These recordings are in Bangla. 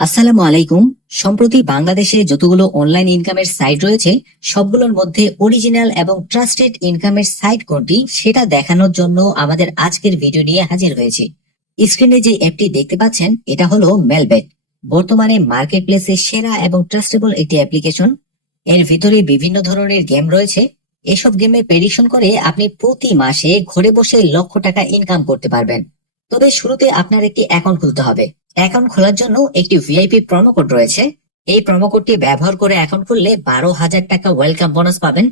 আসসালামু আলাইকুম। সম্প্রতি বাংলাদেশে যতগুলো অনলাইন ইনকামের সাইট রয়েছে সবগুলোর মধ্যে অরিজিনাল এবং ট্রাস্টেড ইনকামের সাইট কোনটি সেটা দেখানোর জন্য আমাদের আজকের ভিডিও নিয়ে হাজির হয়েছি। স্ক্রিনে যে অ্যাপটি দেখতে পাচ্ছেন এটা হলো মেলবেট। বর্তমানে মার্কেট প্লেসে সেরা এবং ট্রাস্টেবল একটি অ্যাপ্লিকেশন। এর ভিতরে বিভিন্ন ধরনের গেম রয়েছে। এসব গেমে প্রেডিকশন করে আপনি প্রতি মাসে ঘরে বসে লক্ষ টাকা ইনকাম করতে পারবেন। তবে শুরুতে আপনার একটি অ্যাকাউন্ট খুলতে হবে। অ্যাকাউন্ট খোলার জন্য একটি ভিআইপি প্রোমো কোড রয়েছে। এই প্রোমো কোডটি ব্যবহার করে অ্যাকাউন্ট খুললে 12,000 টাকা ওয়েলকাম বোনাস পাবেন।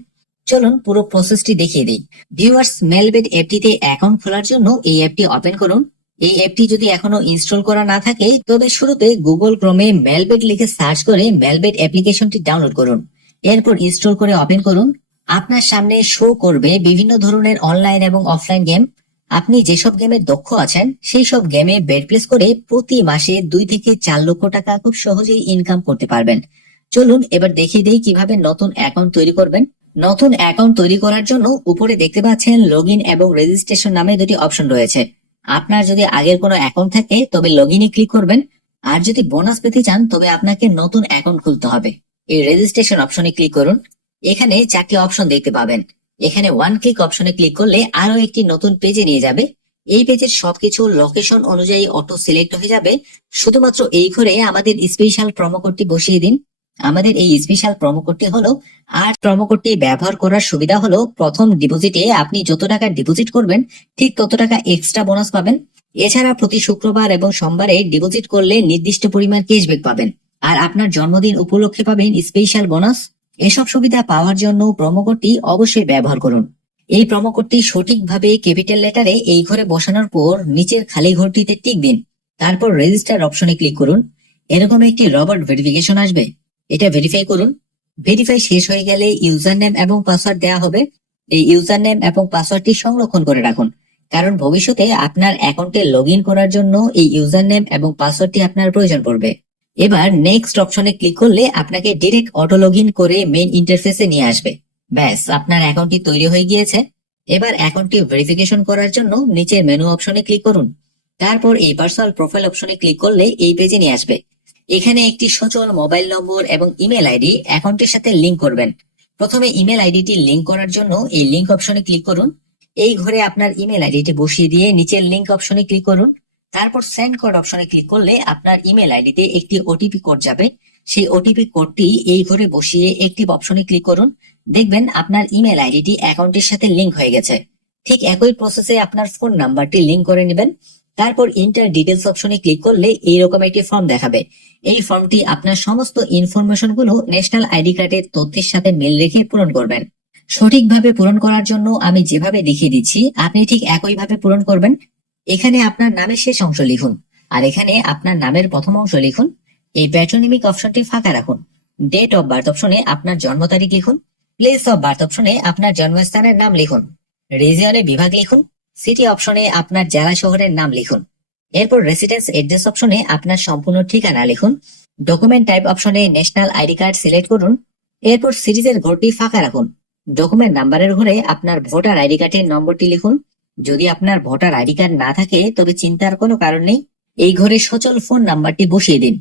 চলুন পুরো প্রসেসটি দেখিয়ে দিই। ভিউয়ার্স, মেলবেট অ্যাপটিতে অ্যাকাউন্ট খোলার জন্য এই অ্যাপটি ওপেন করুন। এই অ্যাপটি যদি এখনো ইনস্টল করা না থাকে তবে শুরুতে গুগল ক্রোমে মেলবেট লিখে সার্চ করে মেলবেট অ্যাপ্লিকেশনটি ডাউনলোড করুন। এরপর ইনস্টল করে ওপেন করুন। আপনার সামনে শো করবে বিভিন্ন ধরনের অনলাইন এবং অফলাইন গেম। আপনি যেসব গেমে দক্ষ আছেন সেই সব গেমে বেট প্লেস করে প্রতি মাসে 2 থেকে 4 লক্ষ টাকা খুব সহজেই ইনকাম করতে পারবেন। চলুন এবার দেখিয়ে দেই কিভাবে নতুন অ্যাকাউন্ট তৈরি করবেন। নতুন অ্যাকাউন্ট তৈরি করার জন্য উপরে দেখতে পাচ্ছেন লগইন এবং রেজিস্ট্রেশন নামে দুটি অপশন রয়েছে। আপনার যদি আগের কোনো অ্যাকাউন্ট থাকে তবে লগইনে ক্লিক করবেন। আর যদি বোনাস পেতে চান তবে আপনাকে নতুন অ্যাকাউন্ট খুলতে হবে। এই রেজিস্ট্রেশন অপশনে ক্লিক করুন। এখানে 4টি অপশন দেখতে পাবেন। এখানে ওয়ান ক্লিক অপশনে ক্লিক করলে আরো একটি নতুন পেজে নিয়ে যাবে। এই পেজের সবকিছু লোকেশন অনুযায়ী অটো সিলেক্ট হয়ে যাবে। শুধুমাত্র এই ঘরে আমাদের স্পেশাল প্রোমো কোডটি বসিয়ে দিন। আমাদের এই স্পেশাল প্রোমো কোডটি হলো, আর প্রোমো কোডটি ব্যবহার করার সুবিধা হলো প্রথম ডিপোজিটে আপনি যত টাকা ডিপোজিট করবেন ঠিক তত টাকা এক্সট্রা বোনাস পাবেন। এছাড়া প্রতি শুক্রবার এবং সোমবারে ডিপোজিট করলে নির্দিষ্ট পরিমাণ ক্যাশব্যাক পাবেন। আর আপনার জন্মদিন উপলক্ষে পাবেন স্পেশাল বোনাস। এসব সুবিধা পাওয়ার জন্য প্রোমো কোডটি অবশ্যই ব্যবহার করুন। এই প্রোমো কোডটি সঠিকভাবে ক্যাপিটাল লেটারে এই ঘরে বসানোর পর নিচের খালি ঘরটিতে টিক দিন। তারপর রেজিস্টার অপশনে ক্লিক করুন। এরকম একটি রবার্ট ভেরিফিকেশন আসবে, এটা ভেরিফাই করুন। ভেরিফাই শেষ হয়ে গেলে ইউজার নেম এবং পাসওয়ার্ড দেওয়া হবে। এই ইউজার নেম এবং পাসওয়ার্ডটি সংরক্ষণ করে রাখুন, কারণ ভবিষ্যতে আপনার অ্যাকাউন্টে লগ ইন করার জন্য এই ইউজার নেম এবং পাসওয়ার্ডটি আপনার প্রয়োজন পড়বে। এবার নেক্সট অপশনে ক্লিক করলে আপনাকে ডিরেক্ট অটো লগ ইন করে মেইন ইন্টারফেসে নিয়ে আসবে। ব্যাস, আপনার অ্যাকাউন্টটি তৈরি হয়ে গিয়েছে। এবার অ্যাকাউন্টটি ভেরিফিকেশন করার জন্য নিচের মেনু অপশনে ক্লিক করুন। তারপর এই পার্সোনাল প্রোফাইল অপশনে ক্লিক করলে এই পেজে নিয়ে আসবে। এখানে একটি সচল মোবাইল নম্বর এবং ইমেল আইডি অ্যাকাউন্টের সাথে লিংক করবেন। প্রথমে ইমেল আইডিটি লিংক করার জন্য এই লিংক অপশনে ক্লিক করুন। এই ঘরে আপনার ইমেল আইডিটি বসিয়ে দিয়ে নিচের লিংক অপশনে ক্লিক করুন। তারপর সেন্ড কোড অপশনে ক্লিক করলে আপনার ইমেল আইডিতে একটি ওটিপি কোড যাবে। সেই ওটিপি কোডটি এই ঘরে বসিয়ে অ্যাক্টিভ অপশনে ক্লিক করুন। দেখবেন আপনার ইমেল আইডিটি অ্যাকাউন্টের সাথে লিংক হয়ে গেছে। ঠিক একই প্রসেসে আপনার ফোন নাম্বারটি লিংক করে নেবেন। তারপর ইন্টার ডিটেলস অপশনে ক্লিক করলে এইরকম একটি ফর্ম দেখাবে। এই ফর্মটি আপনার সমস্ত ইনফরমেশন গুলো ন্যাশনাল আইডি কার্ডের তথ্যের সাথে মিল রেখে পূরণ করবেন। সঠিকভাবে পূরণ করার জন্য আমি যেভাবে দেখিয়ে দিচ্ছি আপনি ঠিক একইভাবে পূরণ করবেন। এখানে আপনার নামের শেষ অংশ লিখুন, আর এখানে আপনার নামের প্রথম অংশ লিখুন। এই প্যাট্রোনিমিক অপশনটি ফাঁকা রাখুন। ডেট অফ বার্থ অপশনে আপনার জন্ম তারিখ লিখুন। প্লেস অফ বার্থ অপশনে আপনার জন্মস্থানের নাম লিখুন। রিজিয়নে বিভাগ লিখুন। সিটি অপশনে আপনার জেলা শহরের নাম লিখুন। এরপর রেসিডেন্স এড্রেস অপশনে আপনার সম্পূর্ণ ঠিকানা লিখুন। ডকুমেন্ট টাইপ অপশনে ন্যাশনাল আইডি কার্ড সিলেক্ট করুন। এরপর সিরিজের ঘরটি ফাঁকা রাখুন। ডকুমেন্ট নাম্বারের ঘরে আপনার ভোটার আইডি কার্ডের নম্বরটি লিখুন। যদি আপনার ভোটার আইডি কার্ড না থাকে তবে চিন্তার কোনো কারণ নেই, এই ঘরে সচল ফোন নাম্বারটি বসিয়ে দিন।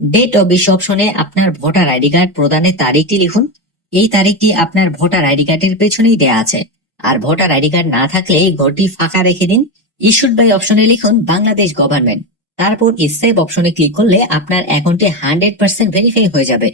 ডেট অফ বার্থ অপশনে আপনার ভোটার আইডি কার্ড প্রদানের তারিখটি লিখুন। এই তারিখটি আপনার ভোটার আইডি কার্ডের পেছনেই দেয়া আছে। আর ভোটার আইডি কার্ড না থাকলে ঘরটি ফাঁকা রেখে দিন। ইস্যুড বাই অপশনে লিখুন বাংলাদেশ গভর্নমেন্ট। তারপর সেভ অপশনে ক্লিক করলে আপনার অ্যাকাউন্টে 100% ভেরিফাই হয়ে যাবে।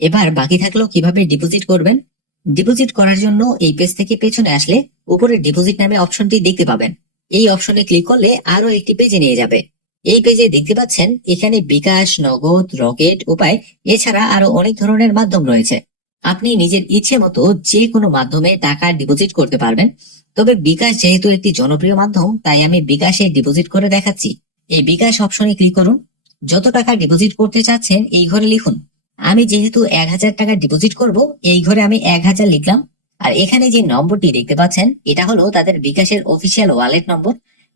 এবার বাকি থাকলো কিভাবে ডিপোজিট করবেন। ডিপোজিট করার জন্য এই পেজ থেকে পেছনে আসলে উপরে ডিপোজিট নামে অপশনটি দেখতে পাবেন। এই অপশনে ক্লিক করলে আরো একটি পেজে নিয়ে যাবে। এই পেজে দেখতে পাচ্ছেন এখানে বিকাশ, নগদ, রকেট, উপায় এছাড়া আরো অনেক ধরনের মাধ্যম রয়েছে। আপনি নিজের ইচ্ছে মতো যে কোনো মাধ্যমে টাকা ডিপোজিট করতে পারবেন। তবে বিকাশ যেহেতু একটি জনপ্রিয় মাধ্যম তাই আমি বিকাশে ডিপোজিট করে দেখাচ্ছি। এই বিকাশ অপশনে ক্লিক করুন। যত টাকা ডিপোজিট করতে চাচ্ছেন এই ঘরে লিখুন। আমি যেহেতু 1,000 টাকা ডিপোজিট করব এই ঘরে আমি 1,000 লিখলাম। আর এখানে যে নম্বরটি দেখতে পাচ্ছেন এটা হলো তাদের বিকাশের অফিসিয়াল ওয়ালেট নম্বর।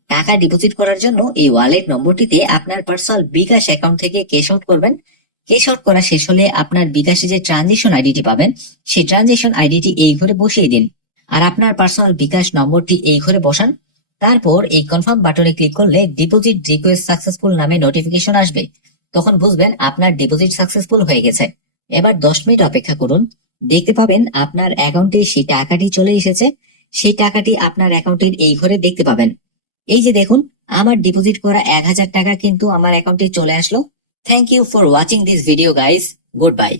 টাকা ডিপোজিট করার জন্য এই ওয়ালেট নম্বরটিতে আপনার পার্সোনাল বিকাশ অ্যাকাউন্ট থেকে ক্যাশ আউট করবেন। ক্যাশ আউট করা শেষ হলে আপনার বিকাশে যে ট্রানজিশন আইডিটি পাবেন সেই ট্রানজিশন আইডিটি এই ঘরে বসিয়ে দিন। আর আপনার পার্সোনাল বিকাশ নম্বরটি এই ঘরে বসান। তারপর এই কনফার্ম বাটনে ক্লিক করলে ডিপোজিট রিকোয়েস্ট সাকসেসফুল নামে নোটিফিকেশন আসবে। তখন বুঝবেন আপনার ডিপোজিট সাকসেসফুল হয়ে গেছে। এবার 10 মিনিট অপেক্ষা করুন, দেখতে পাবেন আপনার অ্যাকাউন্টে সেই টাকাটি চলে এসেছে। সেই টাকাটি আপনার অ্যাকাউন্টের এই ঘরে দেখতে পাবেন। এই যে দেখুন, আমার ডিপোজিট করা 1000 টাকা কিন্তু আমার অ্যাকাউন্টে চলে আসলো। Thank you for watching this video guys, good bye.